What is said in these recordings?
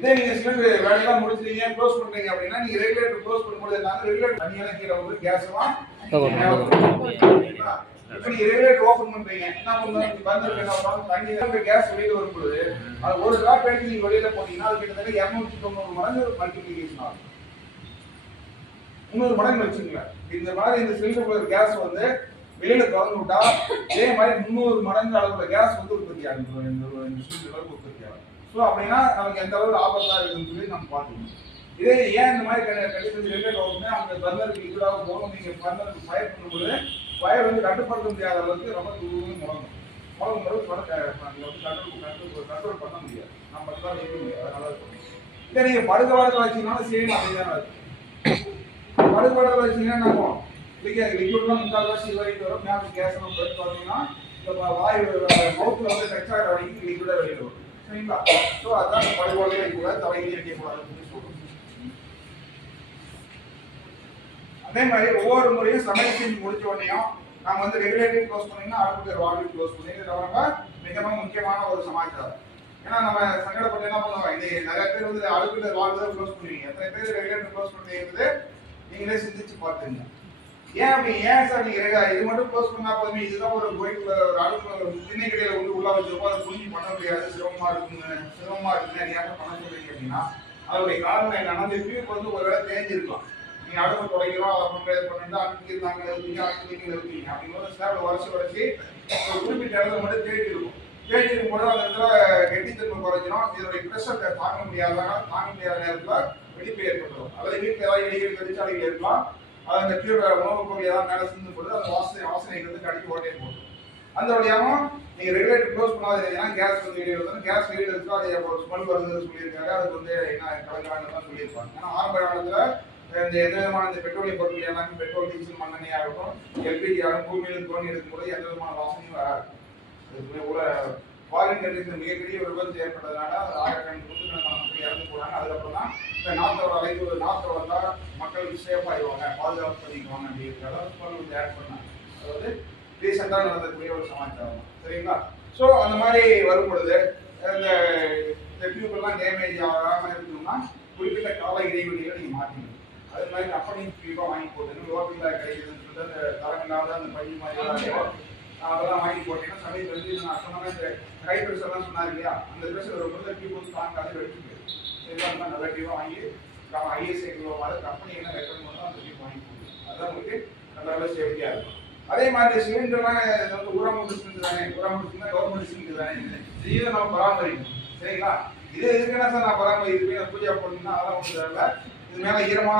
இதே நீங்க சிலிண்டர் வேலையெல்லாம் முடிச்சிட்டீங்க க்ளோஸ் பண்றீங்க அப்படின்னா நீங்க ரெகுலேட்டர் க்ளோஸ் பண்ணும்போது என்ன ரெகுலேட்டர் தனியாக கீழே வந்து கேஸ் எல்லாம் இப்ப நீங்க ரெகுலேட்டர் ஓபன் பண்றீங்க என்ன பண்ணுங்க பர்னர் என்ன பண்ணுவாங்க தண்ணி கேஸ் வெளியில வரும்போது அது ஒரு டிராப் எடுத்து நீங்க வெளியில போனீங்கன்னா அது கிட்டத்தட்ட 290 மடங்கு மல்டிபிளிகேஷன் ஆகும். 300 மடங்கு வச்சுக்கோங்க. இந்த மாதிரி இந்த சிலிண்டர் கேஸ் வந்து வெளியில திறந்து விட்டா இதே மாதிரி 300 மடங்கு அளவுல கேஸ் வந்து உற்பத்தி ஆகும். இந்த சிலிண்டர் உற்பத்தி ஆகும். ஸோ அப்படின்னா நமக்கு எந்த அளவுக்கு ஆபத்தா இருக்குன்னு சொல்லி நம்ம பார்த்துக்கணும். இதே ஏன் இந்த மாதிரி கண்டிப்பாக ரெகுலேட் ஆகுதுன்னா அந்த பர்னருக்கு லிக்விடாக போகும். நீங்க பர்னருக்கு ஃபயர் பண்ணும்போது ஃபயர் வந்து கட்டுப்படுத்த முடியாத அளவுக்கு ரொம்ப தூரம் முழங்கும் போது கண்ட்ரோல் பண்ண முடியாது. நம்ம தான் வைக்க முடியாது. அதனால இருக்கும். இதை நீங்க படுக்க வடக்க வச்சீங்கன்னாலும் சேம் அப்படிதான் இருக்கும். படுக்க வடக்க வச்சீங்கன்னா என்ன ஆகும்? லிக்விட்லாம் முக்கால்வாசி வரைக்கும் வரும். மேலே கேஸ் எல்லாம் போயிட்டு பார்த்தீங்கன்னா இந்த வாயு மவுத்தில் வந்து டச் ஆகிற வரைக்கும் லிக்விடாக வெளியில் வரும். சரிங்களா? ஸோ அதான் படுகொலை வைக்கக்கூடாது, தலையில் வைக்கக்கூடாதுன்னு சொல்லுவோம். அதே மாதிரி ஒவ்வொரு முறையும் சமையல் செஞ்சு முடிச்ச உடனேயும் நம்ம வந்து ரெகுலேட்டரி க்ளோஸ் பண்ணீங்கன்னா அடுத்த வால்வு க்ளோஸ் பண்ணிங்க. ரொம்ப மிகவும் முக்கியமான ஒரு சமாச்சாரம். ஏன்னா நம்ம சங்கடப்பட்டு என்ன பண்ணுவோம், இது நிறைய பேர் வந்து அடுத்த வால்வு க்ளோஸ் பண்ணுவீங்க. எத்தனை பேர் ரெகுலேட்டர் க்ளோஸ் பண்ணுறது நீங்களே சிந்திச்சு பார்த்துங்க. ஏன் அப்படி ஏன் சார் நீங்க இது மட்டும் க்ளோஸ் பண்ணா போதுமே, இதுதான் ஒரு கோயிலுக்குள்ள ஒரு அடுப்பு திண்ணை கடையில வந்து உள்ள வச்சிருப்போம், அதை புரிஞ்சு பண்ண முடியாது, சிரமமா இருக்குன்னு நீங்க பண்ண சொல்றீங்க அப்படின்னா அதோடைய காரணம் என்னன்னா இந்த டியூப் வந்து ஒரு வேளை தேஞ்சிருக்கலாம். நீங்க அடுப்பு தொடங்கிறோம் அதை பண்ணிட்டு அன்னைக்கு இருந்தாங்க எழுதிங்க அப்படிங்கிற ஸ்லாப்ல வரைச்சு ஒரு குறிப்பிட்ட இடத்துல மட்டும் தேய்ச்சி இருக்கும். தேய்ச்சி இருக்கும்போது அந்த இடத்துல கெட்டித்தன்மை குறைஞ்சிடும். இதோடைய ப்ரெஷர் தாங்க முடியாத நேரத்தில் வெடிப்பு ஏற்பட்டுரும். அதாவது வீட்டில் ஏதாவது இடையில் தொழிற்சாலைகள் இருக்கலாம். அது அந்த டியூப் உணவுப் பொருள் ஏதாவது மேலே சிந்து போது அந்த வாசனை வந்து கடிக்க ஓட்டே போடும். அந்த வழியாகவும் நீங்க ரெகுலேட்டர் க்ளோஸ் பண்ணாதீங்கன்னா கேஸ் வந்து வெளியே வந்து கேஸ் வெளியில் இருக்கா அது ஸ்மெல் வருதுன்னு சொல்லியிருக்காங்க. அதுக்கு வந்து என்ன கலந்துதான் சொல்லியிருப்பாங்க. ஏன்னா ஆரம்ப காலத்துல இந்த எந்த விதமான இந்த பெட்ரோலியம் பொருட்கள் எல்லாமே பெட்ரோல் டீசல் மண்ணெண்ணெய் ஆகட்டும் எல்பிஜி ஆகும் பூமியிலிருந்து தோண்டி எடுக்கும்போது எந்த விதமான வாசனையும் வராது. அதுக்கு ஒரு ஃபாரின் கண்ட்ரிஸ் மிகப்பெரிய ஒரு விபத்து ஏற்பட்டதுனால அது ஆயிரக்கணக்கில் மக்கள் இறந்து போனாங்க. அதுக்கப்புறம் தான் இந்த நாட்டை வந்தால் மக்களுக்கு சேஃப் ஆகிடுவாங்க, பாதுகாப்பு பண்ணிக்குவாங்க அப்படிங்கிறத வந்து ஆட் பண்ணாங்க. அதாவது ரீசெண்டாக நடந்தக்கூடிய ஒரு சமாச்சாரம். சரிங்களா? ஸோ அந்த மாதிரி வரும் பொழுது இந்த டியூப்லாம் டேமேஜ் ஆகாமல் இருக்கணும்னா குறிப்பிட்ட கால இடைவெளிகளை நீங்கள் மாற்றிக்கணும். அது மாதிரி கம்பெனி டியூப்பாக வாங்கி போட்டு லோக்கலில் கிடைக்குதுன்னு சொல்லிட்டு அந்த தரமில்லாத அந்த பள்ளி மாதிரி அதெல்லாம் வாங்கி போட்டீங்கன்னா சமயத்தில் வந்து நான் சொன்ன இந்த கை ப்ரெஷர் எல்லாம் சொன்னார் இல்லையா, அந்த ப்ரெஷர் ஒரு முதல் டியூப் வந்து தாங்காத எடுத்துக்கு. சரிங்களா? அந்த மாதிரி நல்ல டியூப்பாக வாங்கி ஐஎஸ்ஐக்குள்ள மாதிரி கம்பெனி என்ன ரெக்கமெண்ட் பண்ணோ அந்த டியூப் வாங்கி போடுது. அதுதான் உங்களுக்கு நல்ல சேஃப்டியாக இருக்கும். அதே மாதிரி சிலிண்டர்லாம் வந்து ஊராமுட்டு சிலிண்டர் தானே, ஊராமுட்டு சிலிண்டர் கவர்மெண்ட் சிலிண்டர் தானே, இதையும் நம்ம பராமரிக்கணும். சரிங்களா? இதே இருக்குன்னா சார் நான் பராமரிப்பேன் பூஜா போட்டீங்கன்னா அதெல்லாம் ஒன்றும் தேவையில்ல. இது மேலே ஈரமான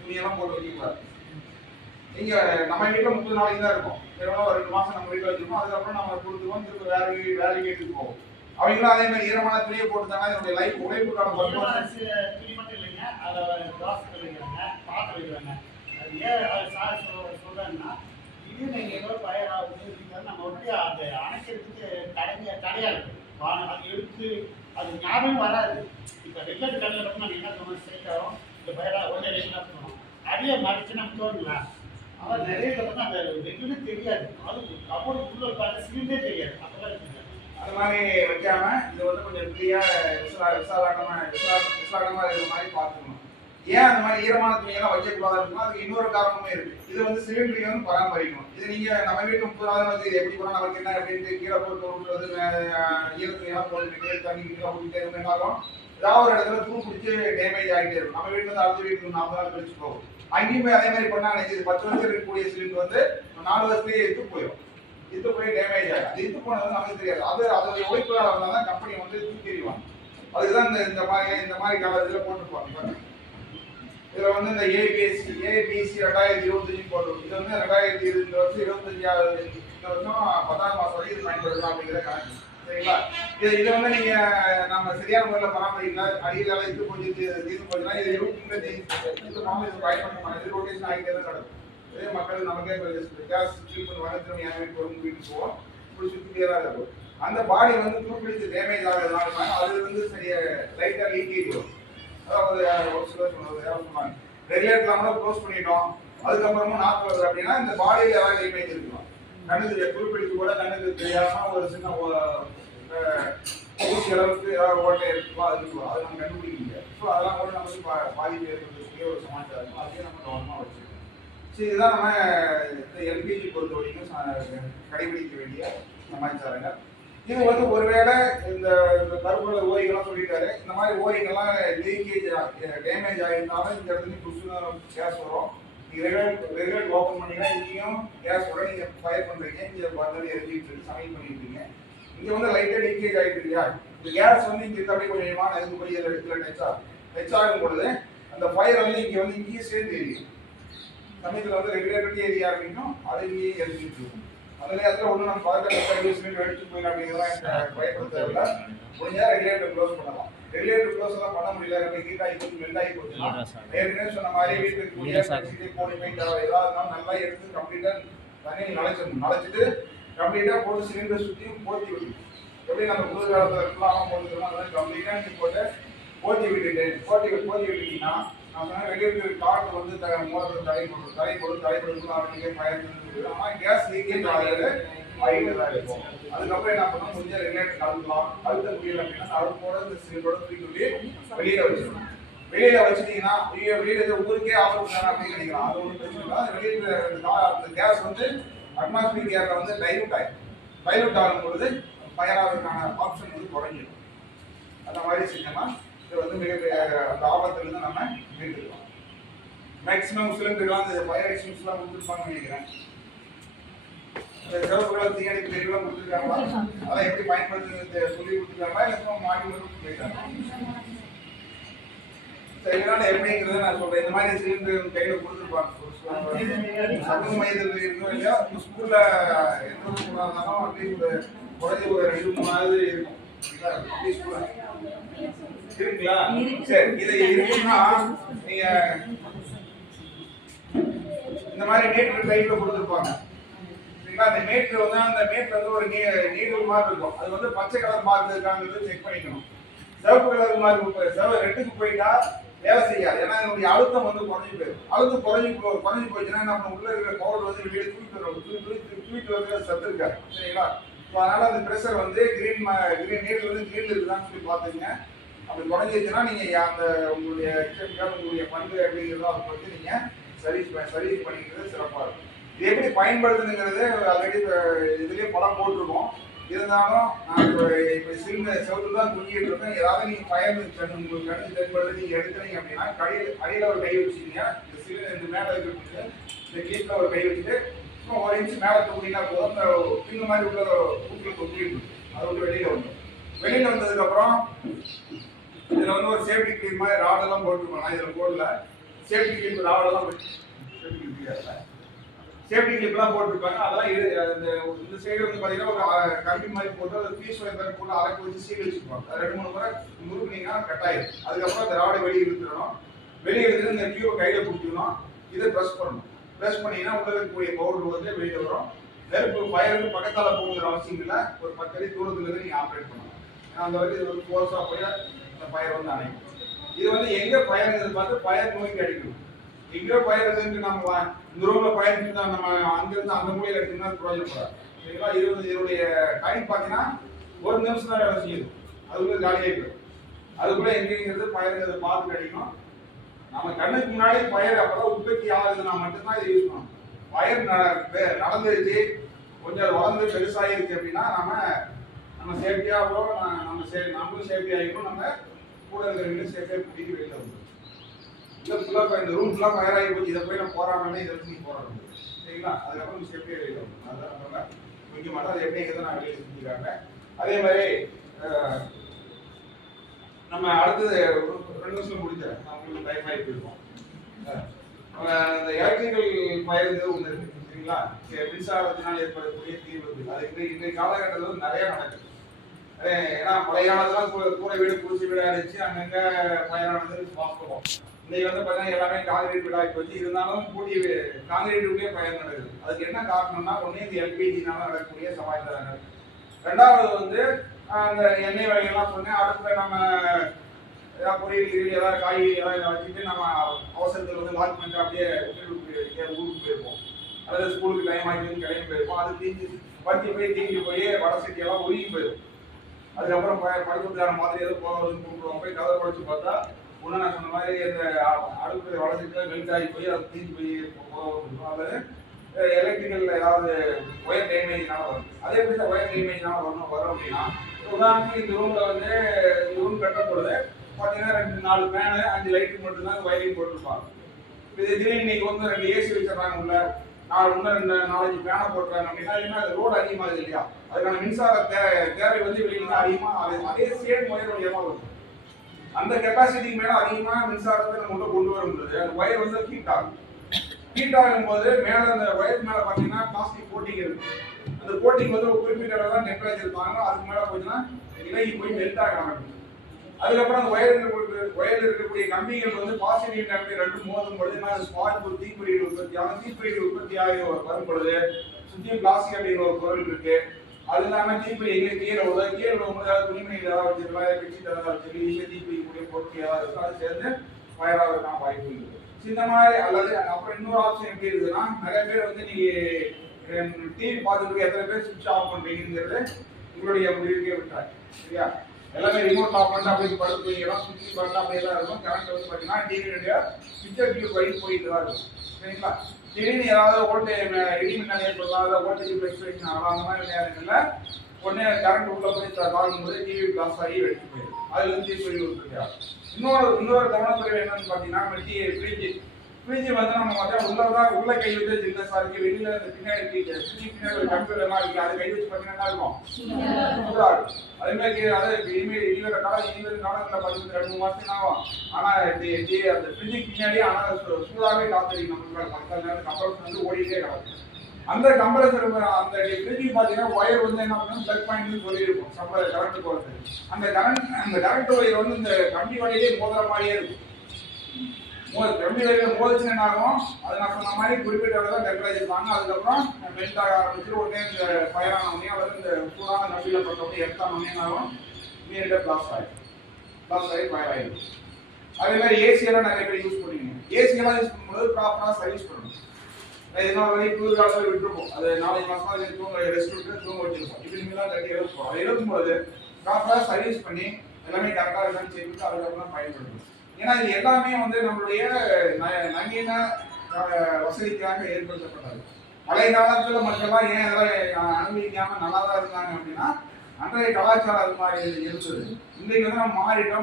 துணியெல்லாம் போட்டு வைக்கக்கூடாது. நீங்க நம்ம வீட்டில் 30 நாளைக்கு தான் இருக்கும். ஒரு 2 மாசம் நம்ம வீட்டில் வச்சிருக்கோம். அதுக்கப்புறம் நம்ம கொடுத்துருவோம், திரும்ப வேலை கேட்டுட்டு போவோம். அவங்களும் அதே மாதிரி ஈரமான துணியை போட்டுட்டாங்க. என்னுடைய லைஃப் உழைப்பு காலம் துணி மட்டும் இல்லைங்க, அதை தோசை வைக்கிறாங்க, பாத்திரம் வைக்கிறாங்க. அது ஏன் அது சொல்றேன்னா இது நீங்கள் ஏதோ பயிராகுது நம்ம வந்து அதை அணைக்கிறதுக்கு தடையாக இருக்குது. அது எடுத்து அது ஞாபகம் வராது. இப்போ ரெகுலர் கல்லில் மட்டும் நம்ம என்ன சொன்னோம், சேர்க்கிறோம் இந்த பயிராக ஒன்றே என்ன சொன்னோம், அடியை மறைச்சு நம்ம தோணுங்களா. ஆனால் நிறைய பார்த்தா அந்த ரெகுலர் தெரியாது. அது கபோர்டு உள்ள பார்த்து சிலிண்டே தெரியாது. அப்போதான் தெரியாது. அது மாதிரி வைக்காம இது வந்து கொஞ்சம் ஃப்ரீயா விசாலாட்டமா இருக்கிற மாதிரி பார்த்துக்கணும். ஏன் அந்த மாதிரி ஈரமான துணியெல்லாம் வைக்கக்கூடாது இருக்குன்னா அதுக்கு இன்னொரு காரணமே இருக்கு. இது வந்து சிலிண்டரையும் வந்து பராமரிக்கணும். இது நீங்க நம்ம வீட்டு 30 நாள் வந்து இது எப்படி போனா நமக்கு என்ன அப்படின்ட்டு கீழே போட்டு விட்டுறது ஈரத்துணியெல்லாம் போட்டு தண்ணி கீழே ஊற்றிட்டே இருந்தாலும் ஏதாவது ஒரு இடத்துல தூ பிடிச்சி டேமேஜ் ஆகிட்டே இருக்கும். நம்ம வீட்டுல வந்து அடுத்த வீட்டுக்கு 40 நாள் கழிச்சு போகும். அங்கேயுமே அதே மாதிரி பண்ணா நினைச்சது 10 வருஷம் இருக்கக்கூடிய சிலிண்டர் வந்து 4 வருஷத்துலேயே இத்து போய் டேமேஜ் ஆகும். அது இத்து போனது நமக்கு தெரியாது. அதோடைய உழைப்புகளாக இருந்தால் தான் கம்பெனி வந்து தூக்கி எறிவாங்க. அதுதான் இந்த மாதிரி காலத்தில் போட்டுருப்பாங்க. இதுல வந்து இந்த ஏபிசி 2025 போடுறோம். இது வந்து 2020 வருஷம் 25வது இந்த வருஷம் 10ஆம் மாசம் வரைக்கும் இது பயன்படுத்தலாம் அப்படிங்கிற கணக்கு. சரிங்களா? இதை வந்து நீங்க நம்ம சரியான முறையில் பராமரிக்கல அடியில இது கொஞ்சம் தீர்ந்து போச்சுன்னா இது 25 மாதம் இது பயன்படுத்தணும். இது ரொட்டேஷன் ஆகிட்டே தான் நடக்கும். இதே மக்கள் நமக்கே கேஸ் ஃபில் பண்ணுவாங்க, திரும்ப என் வீட்டுக்கு வரும், வீட்டுக்கு போவோம், இப்படி சுற்றிட்டே தான் இருக்கும். அந்த பாடி வந்து தூக்கிடிச்சு டேமேஜ் ஆகிறதுனால அது வந்து சரியா லைட்டாக லீக்கேஜ் வரும். அதாவது ஒரு சிலர் சொன்னாங்க ரெகுலேட்டர்லாம் கூட க்ளோஸ் பண்ணிட்டோம், அதுக்கப்புறமும் நாக்கு வருது அப்படின்னா இந்த பாடியில் ஏதாவது டேமேஜ் இருக்கலாம். கண்ணுக்கு குறிப்பிடிச்சு கூட கண்ணுக்கு தெரியாம ஒரு சின்ன ஊசி அளவுக்கு ஏதாவது ஓட்டை இருக்குங்களோ அது இருக்கும், அதை நம்ம கண்டுபிடிக்க முடியாது. ஸோ அதெல்லாம் கூட நமக்கு பாதிப்பு ஏற்படுத்தக்கூடிய ஒரு சமாச்சாரம், அதையும் நம்ம கவனமாக வச்சுக்கணும். சரி, இதுதான் நம்ம இந்த எல்பிஜி பொறுத்த வரைக்கும் கடைபிடிக்க வேண்டிய சமாச்சாரங்கள். இது வந்து ஒருவேளை இந்த கருப்புல ஓரிகள்லாம் சொல்லிட்டாரு, இந்த மாதிரி ஓரிகள்லாம் லீக்கேஜ் டேமேஜ் ஆகிருந்தாலும் இந்த இடத்துல புதுசு கேஸ் வரும். நீங்கள் ரெகுலேட் ஓப்பன் பண்ணிங்கன்னா இங்கேயும் கேஸ் வரும், நீங்கள் ஃபயர் பண்ணுறீங்க, இங்கே வந்து எரிஞ்சிட்டு இருக்கு, சமையல் பண்ணிட்டு இருக்கீங்க. இங்கே வந்து லைட்டாக லீக்கேஜ் ஆகிட்டு இல்லையா, இந்த கேஸ் வந்து இங்கே அப்படியே கொஞ்சம் கொஞ்சமாக எதுக்கு போய் இதில் இடத்துல டச் ஆகும் பொழுது அந்த ஃபயர் வந்து இங்கேயும் சேர்ந்து எரியும். சமயத்தில் வந்து ரெகுலேட்டரி ஏரியா இருக்கணும், அதை இங்கேயே எரிஞ்சிட்டு இருக்கும். அந்த நேரத்தில் ஒன்றும் நம்ம பதக்கத்தில் வெடிச்சு போயிடும் அப்படிங்கிறதெல்லாம் பயப்பட தேவையில்ல. முடிஞ்சால் ரெகுலேட்டர் க்ளோஸ் பண்ணலாம். ரெகுலேட்டர் க்ளோஸ் எல்லாம் பண்ண முடியல, ரெண்டு ஹீட் ஆகி போச்சு, மெல்ட் ஆகி போச்சுன்னா ஏற்கனவே சொன்ன மாதிரி வீட்டுக்கு போடி போய் ஏதாவது இருந்தாலும் நல்லா எடுத்து கம்ப்ளீட்டாக தண்ணி நனைச்சிட்டு கம்ப்ளீட்டாக போட்டு சிலிண்டர் சுற்றியும் போத்தி விடணும். எப்படி நம்ம புது காலத்தில் இருக்கலாம் போட்டுக்கலாம், அதெல்லாம் கம்ப்ளீட்டாக நீங்கள் போட்டு போத்தி விட்டுட்டீங்கன்னா நான் சொன்ன வெளியே காற்று வந்து மூலத்தில் தடைப்படும் ஆனால் கேஸ் லீக்கேஜ் ஆகிட்டு தான் இருக்கும். அதுக்கப்புறம் என்ன பண்ணணும், கொஞ்சம் ரெகுலேட்டர் கலந்துக்கலாம். அழுத்த முடியல அப்படின்னா அடுப்போட இந்த சிலிண்டரோட தூக்கி வெளியில வச்சிடணும். வெளியில வச்சுட்டீங்கன்னா வெளியில ஊருக்கே ஆபத்து தானே அப்படின்னு நினைக்கலாம். அது ஒன்றும் பிரச்சனை இல்லை. வெளியில கேஸ் வந்து அட்மாஸ்பியர் ஏரில் வந்து டைலூட் ஆகும் பொழுது ஃபயர் ஆகிறதுக்கான ஆப்ஷன் வந்து குறைஞ்சிடும். அந்த மாதிரி செஞ்சோம்னா இது வந்து மிகப்பெரிய அந்த ஆபத்துலேருந்து நம்ம மீட்டுக்கலாம். மேக்ஸிமம் சிலிண்டர்லாம் இந்த ஃபயர் எக்ஸ்டிங்ஷன்லாம் கொடுத்துருப்பாங்கன்னு நினைக்கிறேன். சிறப்புகள் தீயணைப்பு தெரிவுலாம் கொடுத்துருக்காங்களா, அதெல்லாம் எப்படி பயன்படுத்துறது சொல்லி கொடுத்துருக்காங்களா, இல்லை மாட்டி மட்டும் போயிட்டாங்க. இதனால எப்படிங்கிறத நான் சொல்றேன். இந்த மாதிரி சிலிண்டர் கையில கொடுத்துருப்பாங்க. சமூக மையத்தில் இருக்கோ இல்லையா, ஸ்கூல்ல எந்த ஸ்கூலாக இருந்தாலும் அப்படி குறைஞ்சி ஒரு 2-3 இருக்கும் இருக்குங்களா? சரி, இது இருக்குன்னா நீங்க இந்த மாதிரி மீட்டர் டைப்ல கொடுத்துருப்பாங்க. சரிங்களா? அந்த மீட்டர் வந்து ஒரு நீடில் மாதிரி இருக்கும். அது வந்து பச்சை கலர் மார்க் இருக்காங்கிறது செக் பண்ணிக்கணும். சிவப்பு கலர் மார்க் ரெட்டுக்கு போயிட்டா வேலை செய்யாது. ஏன்னா என்னுடைய அழுத்தம் வந்து குறைஞ்சி போயிடும். அழுத்தம் குறைஞ்சி போச்சுன்னா நம்ம உள்ள இருக்கிற பவுடர் வந்து வெளியே தூக்கிட்டு வந்து சத்து இருக்காது. சரிங்களா? அதனால அந்த ப்ரெஷர் வந்து கிரீன் நீடில் வந்து கிரீன்ல இருக்குதான்னு சொல்லி பார்த்துங்க. அப்படி குறைஞ்சிருச்சுன்னா நீங்க அந்த உங்களுடைய உங்களுடைய பண்பு அப்படிங்கிறதோ அதை பற்றி நீங்க சர்வீஸ் பண்ணிக்கிறது சிறப்பாக இருக்கும். இது எப்படி பயன்படுத்துங்கிறது ஆல்ரெடி இதுலேயே படம் போட்டிருக்கோம். இருந்தாலும் நான் இப்போ செவத்துல தான் தூங்கிட்டு இருக்கேன். ஏதாவது நீங்கள் உங்களுக்கு கணிச்சு தென்படுறது நீங்கள் எடுக்கிறீங்க அப்படின்னா அடியில் ஒரு கை வச்சுக்கீங்க. இந்த மேலே இருக்கிறது இந்த கீழே ஒரு கை வச்சுட்டு 1 இன்ச் மேலே தூங்கினா போதும். அந்த பின்ன மாதிரி உள்ள ஊட்டில் தொங்கிட்டு அதை விட்டு வெளியில் வந்ததுக்கப்புறம் இதில் வந்து ஒரு சேஃப்டி கிளீன் மாதிரி ராடெல்லாம் போட்டுருக்கோம். நான் இதில் போடல. சேஃப்டி கிளீன் ராடெல்லாம் சேஃப்டி கிளிப்லாம் போட்டிருப்பாங்க. அதெல்லாம் இந்த சைடு வந்து பார்த்தீங்கன்னா ஒரு கம்பி மாதிரி போட்டு அதை பீஸ் வைப்பர் போட்டு அரைக்கு வச்சு சீல் வச்சுருப்பாங்க. அது 2-3 முறை முறுக்குனீங்கன்னா கட் ஆயிடும். அதுக்கப்புறம் அந்த ராடை வெளியே இழுத்துடணும். வெளியே எடுத்துட்டு இந்த டியூபை கையில் பிடிக்கணும். இதை ப்ரெஸ் பண்ணணும். ப்ரெஸ் பண்ணிங்கன்னா உள்ள இருக்கக்கூடிய பவுடர் வந்து வெளியே வரும். நெருப்பு ஃபயருக்கு பக்கத்தால் போகுங்கிற அவசியம் இல்லை. ஒரு 10 அடி தூரத்துல இருந்து நீங்கள் ஆப்ரேட் பண்ணணும். ஏன்னா அந்த வரைக்கும் இது ஒரு ஃபோர்ஸாக போய் அந்த ஃபயர் வந்து அணைக்கும். இது வந்து எங்கே ஃபயருங்கிறது பார்த்து ஃபயர் நோய்க்கு அடிக்கணும். எங்கேயோ ஃபயர் இருக்குன்னு நம்ம இந்த ரூம்ல ஃபயர் இருந்தா நம்ம அங்கிருந்து அந்த மூலையில் எடுத்தீங்கன்னா பிரயோஜனப்படாது. சரிங்களா? இதனுடைய டைம் பார்த்தீங்கன்னா 1 நிமிஷம் தான் வேலை செய்யுது. அதுக்குள்ள காலியாக போயிடும். அதுக்குள்ள எங்கேங்கிறது ஃபயருங்கிறது பார்த்து அடிக்கணும். நம்ம கண்ணுக்கு முன்னாடி ஃபயர் அப்பதான் உற்பத்தி ஆகுதுன்னா மட்டும்தான் இதை யூஸ் பண்ணணும். ஃபயர் நடந்துருச்சு, கொஞ்சம் அது வளர்ந்து பெருசாகிருச்சு அப்படின்னா நம்ம சேஃப்டியாகவோ நம்மளும் சேஃப்டி ஆகிடும். நம்ம கூட இருக்கிறவங்களும் சேஃப்டியாக கூட்டிட்டு வெளியில் வந்துடும். இல்லை ஃபுல்லாக இந்த ரூம் ஃபுல்லாக ஃபயர் ஆகி போச்சு, இதை போய் நம்ம போராடணும், இதை வச்சு நீங்கள் போராடணும். சரிங்களா? அதுக்கப்புறம் சேஃப்டியாக வெளியில் வந்துடும். அதுதான் நம்ம முக்கியமான அது எப்படிங்கிறத நான் வெளியே செஞ்சுக்காங்க. அதே மாதிரி நம்ம அடுத்தது 2 நிமிஷம் முடிச்சேன். உங்களுக்கு டைம் ஆகி போயிருக்கோம். இந்த எலக்ட்ரிக்கல் ஃபயருங்கிறது ஒன்று இருக்கு. சரிங்களா? மின்சாரத்தினால் ஏற்படக்கூடிய தீர்வு அது இன்றைய காலகட்டத்தில் வந்து நிறைய நடக்குது. ஏன்னா பழைய காலத்துல கூரை வீடு குடிசை வீடாக இருந்துச்சு, அங்கங்கே ஃபயரானது வாஸ்தவம். இன்னைக்கு வந்து பார்த்தீங்கன்னா எல்லாமே காங்கிரீட் வீடாகி போச்சு. இருந்தாலும் காங்கிரீட் வீட்லேயே ஃபயர் நடக்குது. அதுக்கு என்ன காரணம்னா, ஒன்று இந்த எல்பிஜினால நடக்கக்கூடிய சமாச்சாரங்கள். 2வது வந்து அந்த எண்ணெய் வகைகள்லாம் சொன்னேன். அடுத்த நம்ம ஏதாவது பொரியல் ஏதாவது காய்கறி ஏதாவது வச்சுட்டு நம்ம அவசரத்தில் வந்து லாக் பண்ணிட்டு அப்படியே ஊருக்கு போயிருப்போம். அதாவது ஸ்கூலுக்கு டைம் ஆகிட்டு கிளம்பி போயிருப்போம். அது தீஞ்சு தீஞ்சு போய் வடை சட்டியெல்லாம் உருகி போயிடும். அதுக்கப்புறம் படுக்கிறதுக்கான மாதிரி ஏதோ போகிறதுன்னு கூப்பிடுவாங்க. போய் கதை படிச்சு பார்த்தா ஒன்று நான் சொன்ன மாதிரி இந்த அடுப்பு வளர்ச்சிட்டு மெல்ட் ஆகி போய் அது தீஞ்சு போய் போகும். அல்லது எலக்ட்ரிக்கல் ஏதாவது ஒயர் டேமேஜ்னால வரும். அதே மாதிரி தான் ஒயர் டேமேஜ்னால வரும் அப்படின்னா, உதாரணத்துக்கு இந்த ரூமில் வந்து ரூம் கட்டப்படுது பார்த்தீங்கன்னா 2-4 ஃபேனு 5 லைட்டு மட்டும்தான் வயரிங் போட்டிருப்பாங்க. இது திடீர்னு இன்னைக்கு வந்து 2 ஏசி வச்சிடறாங்க உள்ள, இன்னும் 4-5 ஃபேனை போட்டுறாங்க அப்படின்னா இல்லைன்னா அது லோடு அதிகமாகுது இல்லையா, அதுக்கான மின்சார தேவை வந்து வெளியில அதிகமாக அதே சேம் ஒயர் வழியமாக வரும். அந்த கெப்பாசிட்டிக்கு மேலே அதிகமாக மின்சாரத்தை நம்ம உள்ள கொண்டு வரும்போது அந்த ஒயர் வந்து ஹீட் ஆகும். ஹீட் ஆகும்போது மேலே அந்த ஒயர் மேலே பார்த்தீங்கன்னா பிளாஸ்டிக் கோட்டிங் இருக்கு. அந்த கோட்டிங் வந்து ஒரு குறிப்பிட்ட அளவு தான் டெம்பரேச்சர் தாங்க, அதுக்கு மேலே போச்சுன்னா இலகி போய் மெல்ட் ஆக ஆரம்பிக்கும். அதுக்கப்புறம் அந்த ஒயரில் இருக்கக்கூடிய கம்பிகள் வந்து பாசிட்டிவ் நெகட்டிவ் ரெண்டும் மோதும் பொழுது ஸ்பார்க் ஒரு தீப்பொறிகள் உற்பத்தியாகி வரும் பொழுது சுற்றியும் பிளாஸ்டிக் அப்படிங்கிற ஒரு பொருள் இருக்கு. அது இல்லாமல் தீப்பொறி எங்கே கீழே விழும்போது ஏதாவது துணிமணி ஏதாவது வச்சிருக்கலாம், பெட்ஷீட் ஏதாவது வச்சு ஈஸியாக தீப்பிடிக்கக்கூடிய பொருட்கள் ஏதாவது இருக்கும், அது சேர்ந்து ஃபயராகிறதுக்கான வாய்ப்பு இருக்குது. இந்த மாதிரி அல்லது அப்புறம் இன்னொரு ஆப்ஷன் எப்படி இருக்குதுன்னா, நிறைய பேர் வந்து நீங்க டிவி பார்த்துட்டு எத்தனை பேர் சுவிட்ச் ஆஃப் பண்றீங்கிறது உங்களுடைய முடிவுக்கே விட்டாங்க. சரியா? எல்லாமே ரிமோட் ஆஃப் பண்ணா அப்படியே படுத்து தூங்கிடும், சுவிட்ச் பண்ணா அப்படியே தான் இருக்கும். கரண்ட் வந்து பார்த்தீங்கன்னா டிவியுடைய ஸ்விட்சர் டியூப் வழி போயிட்டு தான் இருக்கும். சரிங்களா? திடீர்னு ஏதாவது வோல்டேஜ் இடி மின்னல் ஏற்படலாம், அதாவது வோல்டேஜ் ஃபிளக்சுவேஷன் ஆகலாம். அந்த மாதிரி நேரங்களில் உடனே கரண்ட் உள்ள போய் தாக்கும்போது டிவி பிளாஸ்ட் ஆகி வெடிச்சு போயிடும். அதுல இருந்து தீப்பொறி உற்பத்தியா. இன்னொரு கவனக்குறைவு என்னன்னு பார்த்தீங்கன்னா, ஃப்ரிட்ஜ் வந்து நம்ம பார்த்தா உள்ள கை வச்சு ஜில்னஸாக இருக்கு, வெளியில இந்த பின்னாடி பின்னாடி ஒரு கம்ப்யூட்டர் எல்லாம் இருக்கு, அதை கை வச்சு பார்த்தீங்கன்னா இருக்கும் சூடாக இருக்கும். அதே மாதிரி இனிவர காலங்களில் பார்த்தீங்கன்னா 2-3 மாசத்துக்கு ஆகும். ஆனால் அந்த ஃப்ரிட்ஜுக்கு பின்னாடி ஆனால் சூடாகவே காத்தடிக்கும். நமக்கு மக்கள் நேரம் கம்ப்ரஸர் வந்து ஓடிட்டே கிடக்கும். அந்த கம்ப்ரஸர் அந்த ஃப்ரிட்ஜுக்கு பார்த்தீங்கன்னா ஒயர் வந்து என்ன பண்ணும், பிளக் பாயிண்ட் சொல்லியிருக்கும் சப்ளை கரண்ட் போகிறது. அந்த கரண்ட் ஒயர் வந்து இந்த கம்பி வழியிலே மோதுற மாதிரியே இருக்கும். கம்பி வழியில் மோதிச்சு என்ன ஆகும், அது நான் சொன்ன மாதிரி குறிப்பிட்ட அளவு தான் டெம்பரேச்சர் தாங்க. அதுக்கப்புறம் மெல்ட் ஆக ஆரம்பிச்சு உடனே இந்த ஃபயர் ஆனோடனே அல்லது இந்த சூடான கம்பியில் பட்டோடனே எடுத்தானோடனே என்ன ஆகும், இமீடியட்டாக பிளாஸ்ட் ஆகி ஃபயர் ஆகிடும். அதே மாதிரி ஏசியெல்லாம் நிறைய பேர் யூஸ் பண்ணுவீங்க. ஏசியெல்லாம் யூஸ் பண்ணும்போது ப்ராப்பராக சர்வீஸ் பண்ணணும். இதனால வரைக்கும் குளிர் காலத்தில் விட்டுருப்போம், அது 4 மாசமா ரெஸ்ட் விட்டு தூங்க வச்சிருப்போம். இப்போ இனிமேல் கட்டி எழுப்போம். அதை எழுப்பும்போது ப்ராப்பராக சர்வீஸ் பண்ணி எல்லாமே கரெக்டாக இருக்கான்னு செக் பண்ணிட்டு அதுக்கப்புறம் பயன்படுத்தணும். ஏன்னா இது எல்லாமே வந்து நம்மளுடைய நவீன வசதிக்காக ஏற்படுத்தப்பட்டது. பழைய காலத்துல மக்கள்லாம் ஏன் இதெல்லாம் அனுபவிக்காம நல்லா தான் இருந்தாங்க அப்படின்னா, அன்றைய கலாச்சாரம் அது மாதிரி இருந்தது. இன்றைக்கு வந்து நம்ம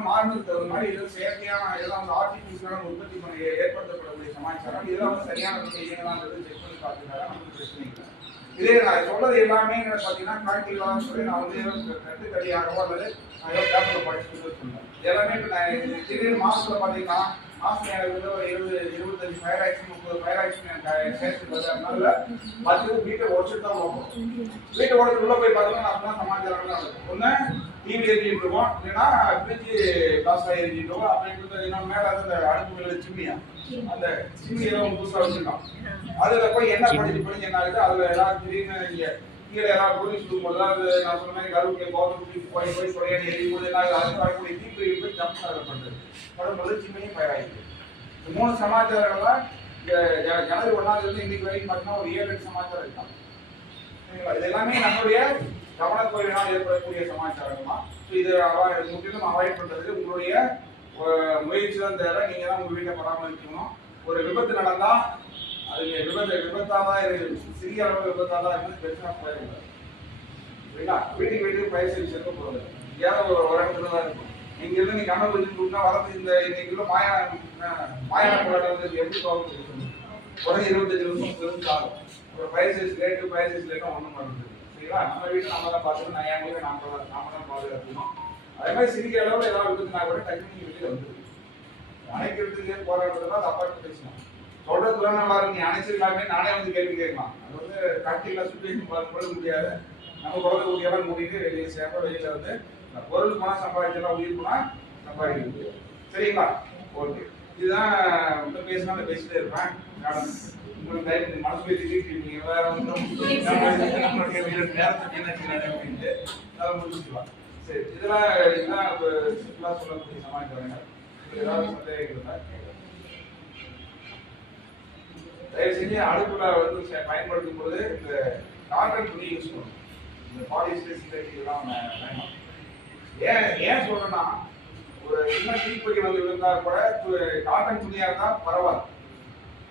மாறினதுக்கு தகுந்த மாதிரி இது செயற்கையான இதெல்லாம் வந்து ஆர்டிபிஷியலான உற்பத்தி பண்ணி ஏற்படுத்தப்படக்கூடிய சமாச்சாரம். இதெல்லாம் வந்து சரியான இயங்கலான்றது செக் பண்ணி பார்த்துக்காக நமக்கு பிரச்சனை இல்லை. இதே நான் சொல்றது எல்லாமே பார்த்தீங்கன்னா ப்ராக்டிகலாக சொல்லி நான் வந்து கட்டுக்கடியாகவோ அல்லது நான் ஏதோ பேப்பரில் படிச்சுட்டு சொன்னேன். எல்லாமே இப்போ நான் திடீர்னு மாதத்தில் பார்த்தீங்கன்னா மாதம் எனக்கு வந்து ஒரு 20-25 ஃபயர் ஆக்சிடென்ட் 30 ஃபயர் ஆக்சிடென்ட் சேர்த்து அதனால 10 வீட்டை உடச்சிட்டு தான் போகும். வீட்டை உடச்சு உள்ள போய் பார்த்தீங்கன்னா அப்படின்னா சமாச்சாரம் தான் இருக்கும். ஒன்று டிவி எரிஞ்சிட்டு இருக்கோம், இல்லைன்னா ஃப்ரிட்ஜு பிளாஸ்ட் ஆகி எரிஞ்சிட்டு இருக்கோம். அப்படின்னு மேலே அந்த அடுப்பு மேலே சிம்மியா அந்த சிம்மி ஏதோ புதுசாக வச்சுருக்கோம். அதில் போய் என்ன படிச்சு என்ன ஆகுது, அதில் ஏதாவது திடீர்னு இங்கே கீழே ஏதாவது போலீஸ் போது நான் சொன்ன மாதிரி கருவுக்கு போய் கொடையாடி எரியும் போது என்ன அதுக்கு வரக்கூடிய தீப்பொறி போய் ஜம்ப் ஆகப்படுது. படும்போது சிம்மையும் ஃபயர் ஆகிடுது. இந்த 3 சமாச்சாரங்கள்லாம் ஜனவரி 1 இன்னைக்கு வரைக்கும் பார்த்தீங்கன்னா ஒரு 7-8 சமாச்சாரம் இருக்காங்க. சரிங்களா? இது எல்லாமே நம்மளுடைய கவனக்குறைவினால் ஏற்படக்கூடிய சமாச்சாரம் தான். ஸோ இது முற்றிலும் அவாய்ட் பண்ணுறது உங்களுடைய முயற்சி தான் தேவை. நீங்கள் தான் உங்கள் வீட்டை பராமரிக்கணும். ஒரு விபத்து நடந்தால் அது விபத்தாக தான் இருக்குது, சிறிய அளவு விபத்தாக தான் இருக்குது, பெருசாக போயிடக்கூடாது. சரிங்களா? வீட்டுக்கு பயிர் செய்து சேர்க்க போகிறது ஏதாவது ஒரு இடத்துல தான் இருக்கும். இங்கிருந்து நீ கண்ணை வச்சு கூட்டினா வரது இந்த இன்னைக்குள்ள மாயான போராட்டம் வந்து எப்படி போகிறது உடனே 25 நிமிஷம் 30 நிமிஷம் ஆகும். ஒரு பயிர் சைஸ் லேட்டும் ஒன்றும் பண்ணுறது. சரிங்களா? நம்ம வீட்டை நம்ம தான் பார்த்துக்கணும். நான் என் வீட்டை நாம தான் பாதுகாக்கணும். அதே மாதிரி சிறிய அளவில் ஏதாவது விபத்துனா கூட டக்குனு வெளியில் வந்துருக்கு. அணைக்கிறதுக்கு போராடுறதுலாம் அது அப்பாட்டு பேசணும். சொல்றதுலாம் நல்லா இருக்கு, நீ அணைச்சிருக்கலாமே நானே வந்து கேள்வி கேட்கலாம். அது வந்து கட்டில சுச்சுவேஷன் பார்க்கும்போது முடியாது. நம்ம குழந்தை ஊதியெல்லாம் மூடிட்டு வெளியே சேர்ப்ப வெளியில வந்து பொருள் போனால் சம்பாதிச்செல்லாம் உயிர் போனால் சம்பாதிக்க முடியாது. சரிங்களா? ஓகே, இதுதான் வந்து பேசினா பேசிட்டே இருப்பேன். உங்களுக்கு டைம் மனசு போய் திட்டிருக்கீங்க வேற நம்மளுடைய நேரத்தை என்ன அப்படின்ட்டு அதை முடிச்சுக்கலாம். சரி, இதுதான் இப்போ சிம்பிளாக சொல்லக்கூடிய சமாளிக்கிறாங்க. ஏதாவது சந்தேகம் இருந்தா தயவு செஞ்சு அடுப்புல வந்து பயன்படுத்தும் பொழுது இந்த காட்டன் துணி யூஸ் பண்ணணும். இந்த பாலிஸ்டர் சிந்தட்டிக் எல்லாம் வேண்டாம். ஏன் ஏன் சொல்றேன்னா, ஒரு சின்ன தீப்பொறி வந்து விழுந்தா கூட காட்டன் துணியா இருந்தா பரவாயில்ல.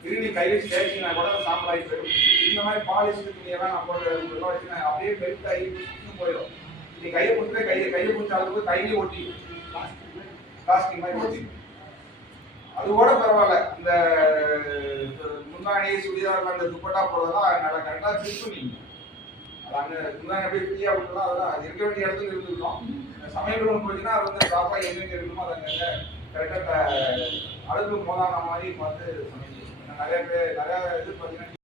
திரும்பி கையை தேய்ச்சினா கூட சாம்பலாகி போயிடும். இந்த மாதிரி பாலிஸ்டர் துணியெல்லாம் நம்ம வச்சுனா அப்படியே பெல்ட் ஆகி போயிடும். நீ கையை பிடிச்சா கையை பிடிச்ச அளவுக்கு கையிலே ஒட்டி பிளாஸ்டிக் மாதிரி ஒட்டி. அது கூட பரவாயில்ல. இந்த முந்தானி சுடிதார் அந்த துப்பட்டா போடுறதெல்லாம் நல்லா கரெக்டாக ஃபிட் பண்ணிங்க. அது அங்கே முந்தானி அப்படியே ஃப்ரீயாக விட்டுலாம் அதெல்லாம் அது இருக்க வேண்டிய இடத்துல இருந்துருக்கோம். சமையல் ரூம் போச்சுன்னா அது வந்து ப்ராப்பராக எங்கெங்கே இருக்கணுமோ அது அங்கே கரெக்டாக அழுக்கு போதாத மாதிரி பார்த்து சமைக்கணும். நிறைய பேர் நிறைய இது பார்த்தீங்கன்னா